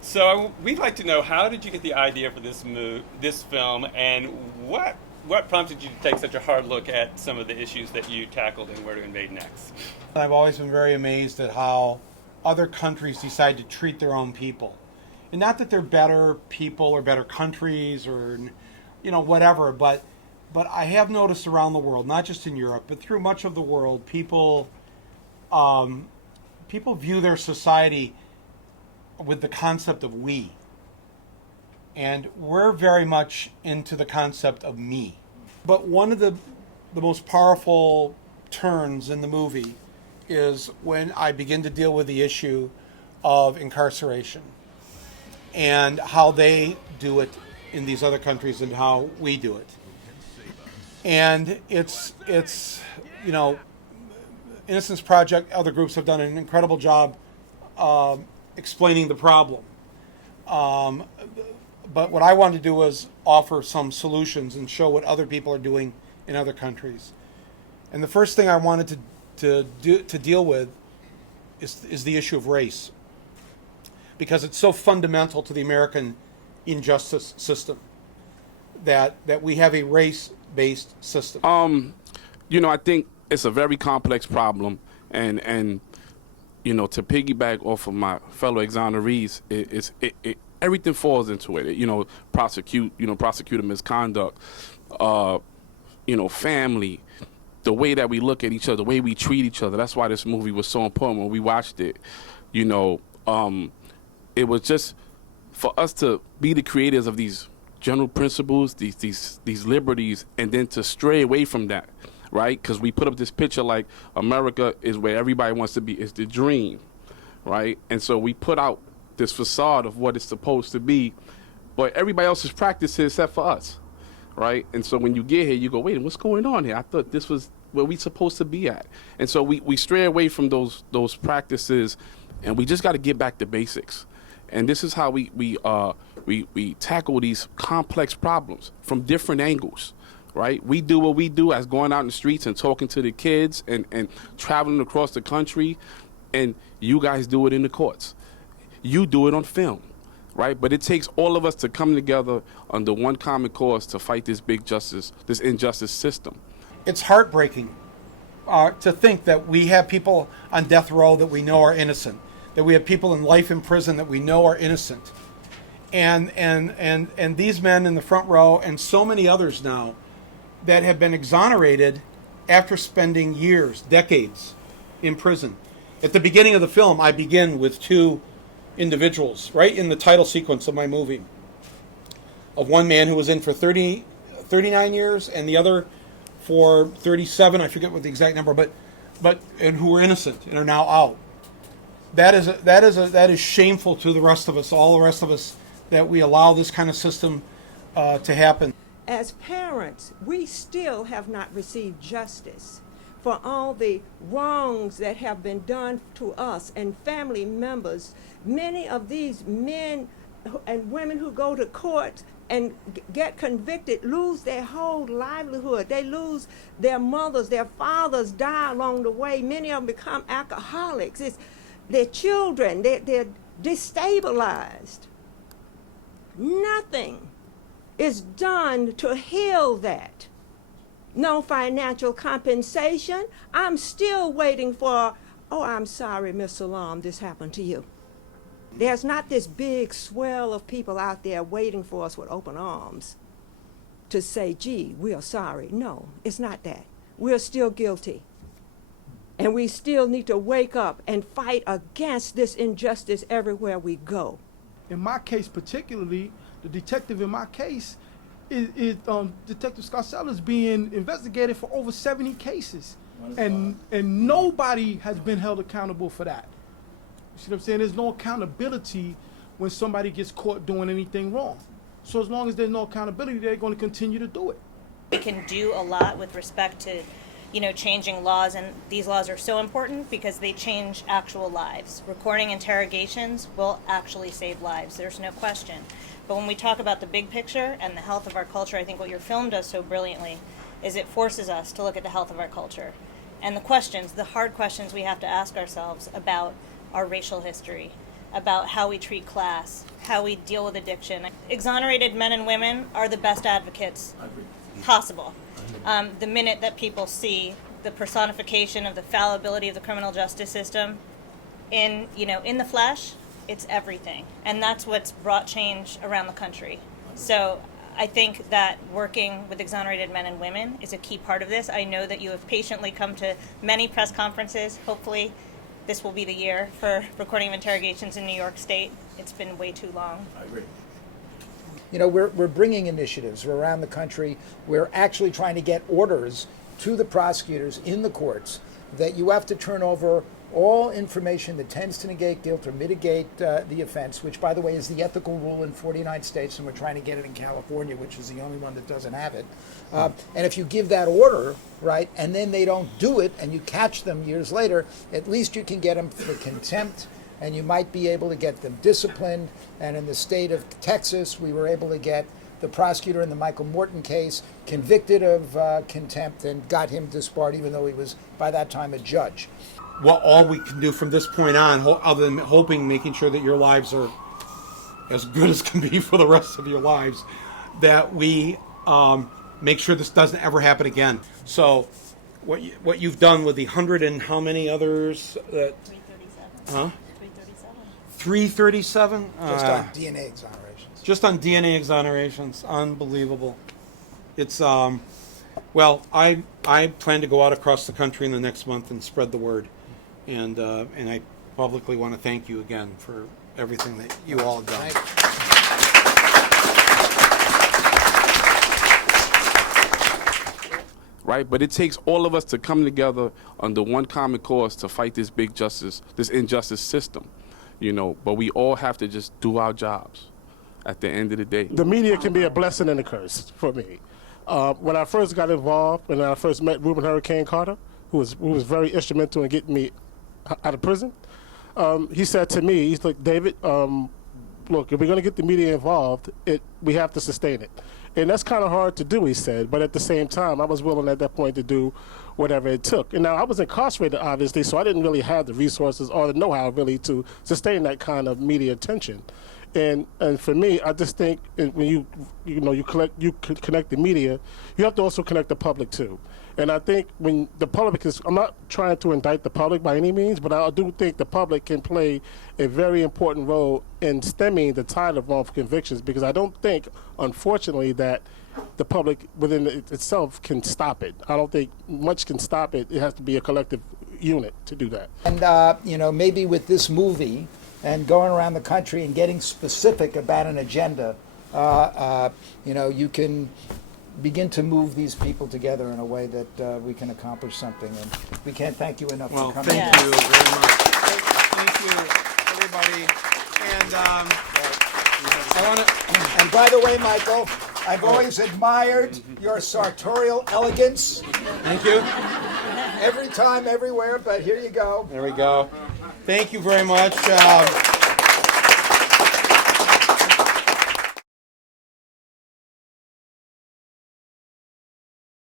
So we'd like to know, how did you get the idea for this film, and what prompted you to take such a hard look at some of the issues that you tackled in Where to Invade Next? I've always been very amazed at how other countries decide to treat their own people. And not that they're better people or better countries or, whatever, but I have noticed around the world, not just in Europe, but through much of the world, people view their society with the concept of we. And we're very much into the concept of me. But one of the most powerful turns in the movie is when I begin to deal with the issue of incarceration and how they do it in these other countries and how we do it. And it's Innocence Project, other groups have done an incredible job explaining the problem. But what I wanted to do was offer some solutions and show what other people are doing in other countries. And the first thing I wanted to deal with is the issue of race, because it's so fundamental to the American injustice system that we have a race-based system. I think it's a very complex problem, and to piggyback off of my fellow exonerees, everything falls into it. Prosecutor misconduct, family, the way that we look at each other, the way we treat each other. That's why this movie was so important when we watched it. It was just for us to be the creators of these general principles, these liberties, and then to stray away from that, right? Because we put up this picture like America is where everybody wants to be. It's the dream, right? And so we put out this facade of what it's supposed to be, but everybody else is practicing except for us, right? And so when you get here, you go, wait, what's going on here? I thought this was where we supposed to be at. And so we stray away from those practices, and we just got to get back to basics. And this is how we tackle these complex problems from different angles, right? We do what we do as going out in the streets and talking to the kids and traveling across the country, and you guys do it in the courts. You do it on film, right? But it takes all of us to come together under one common cause to fight this this injustice system. It's heartbreaking to think that we have people on death row that we know are innocent, that we have people in life in prison that we know are innocent. And these men in the front row and so many others now that have been exonerated after spending years, decades in prison. At the beginning of the film, I begin with two individuals, right in the title sequence of my movie, of one man who was in for 39 years and the other for 37, I forget what the exact number, but and who were innocent and are now out. That is shameful to the rest of us, all the rest of us, that we allow this kind of system to happen. As parents, we still have not received justice for all the wrongs that have been done to us and family members. Many of these men and women who go to court and get convicted lose their whole livelihood. They lose their mothers, their fathers die along the way. Many of them become alcoholics. It's their children, they're destabilized. Nothing is done to heal that. No financial compensation. I'm still waiting for, oh, I'm sorry, Miss Salaam, this happened to you. There's not this big swell of people out there waiting for us with open arms to say, gee, we are sorry. No, it's not that. We're still guilty. And we still need to wake up and fight against this injustice everywhere we go. In my case particularly, the detective in my case is Detective Scott Sellers being investigated for over 70 cases. And nobody has been held accountable for that. You see what I'm saying? There's no accountability when somebody gets caught doing anything wrong. So as long as there's no accountability, they're going to continue to do it. We can do a lot with respect to, changing laws, and these laws are so important because they change actual lives. Recording interrogations will actually save lives, there's no question. But when we talk about the big picture and the health of our culture, I think what your film does so brilliantly is it forces us to look at the health of our culture. and the hard questions we have to ask ourselves about our racial history, about how we treat class, how we deal with addiction. Exonerated men and women are the best advocates possible. The minute that people see the personification of the fallibility of the criminal justice system in the flesh, it's everything. And that's what's brought change around the country. So I think that working with exonerated men and women is a key part of this. I know that you have patiently come to many press conferences. Hopefully this will be the year for recording of interrogations in New York State. It's been way too long. I agree. We're bringing initiatives around the country. We're actually trying to get orders to the prosecutors in the courts that you have to turn over all information that tends to negate guilt or mitigate the offense, which, by the way, is the ethical rule in 49 states, and we're trying to get it in California, which is the only one that doesn't have it. And if you give that order, right, and then they don't do it, and you catch them years later, at least you can get them for contempt, and you might be able to get them disciplined. And in the state of Texas, we were able to get the prosecutor in the Michael Morton case convicted of contempt and got him disbarred, even though he was, by that time, a judge. Well, all we can do from this point on, other than making sure that your lives are as good as can be for the rest of your lives, that we make sure this doesn't ever happen again. So what you've done with the 100 and how many others? 337. Huh? 337. 337? Just on DNA exonerations. Just on DNA exonerations. Unbelievable. It's, well, I plan to go out across the country in the next month and spread the word. And I publicly want to thank you again for everything that you all have done. Right, but it takes all of us to come together under one common cause to fight this this injustice system, But we all have to just do our jobs at the end of the day. The media can be a blessing and a curse for me. When I first got involved, when I first met Reuben Hurricane Carter, who was very instrumental in getting me out of prison, he said to me, he's like, David, look, if we're going to get the media involved, we have to sustain it. And that's kind of hard to do, he said, but at the same time, I was willing at that point to do whatever it took. And now I was incarcerated, obviously, so I didn't really have the resources or the know-how really to sustain that kind of media attention. And for me, I just think when you connect the media, you have to also connect the public too. And I think when the public I'm not trying to indict the public by any means, but I do think the public can play a very important role in stemming the tide of wrongful convictions, because I don't think, unfortunately, that the public within itself can stop it. I don't think much can stop it. It has to be a collective unit to do that. And, maybe with this movie and going around the country and getting specific about an agenda, you can begin to move these people together in a way that we can accomplish something. And we can't thank you enough for coming. Thank you very much. Thank you, everybody. And I want to. And by the way, Michael, I've always admired your sartorial elegance. Thank you. Every time, everywhere, but here you go. There we go. Thank you very much.